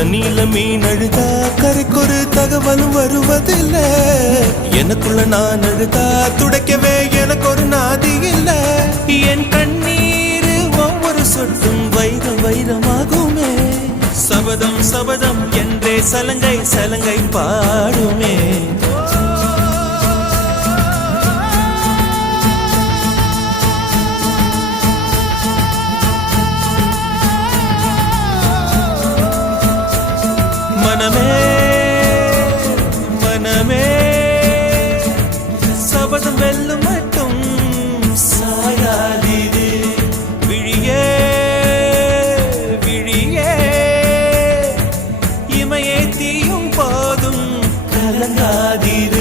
தண்ணியில மீன் அழுதா கரைக்கொரு தகவலும் வருவதில்லை. எனக்குள்ள நான் அழுதா துடைக்கவே எனக்கு ஒரு நாதி இல்லை. என் கண்ணீர் ஒவ்வொரு சொட்டும் வைரம் வைரமாகுமே. சபதம் சபதம் என்றே சலங்கை சலங்கை பாடுமே. மனமே மனமே சபதம் வெல்லும் மட்டும் சாயாதீது. விழியே விழியே இமையே தீயும் போதும் கலங்காதீது.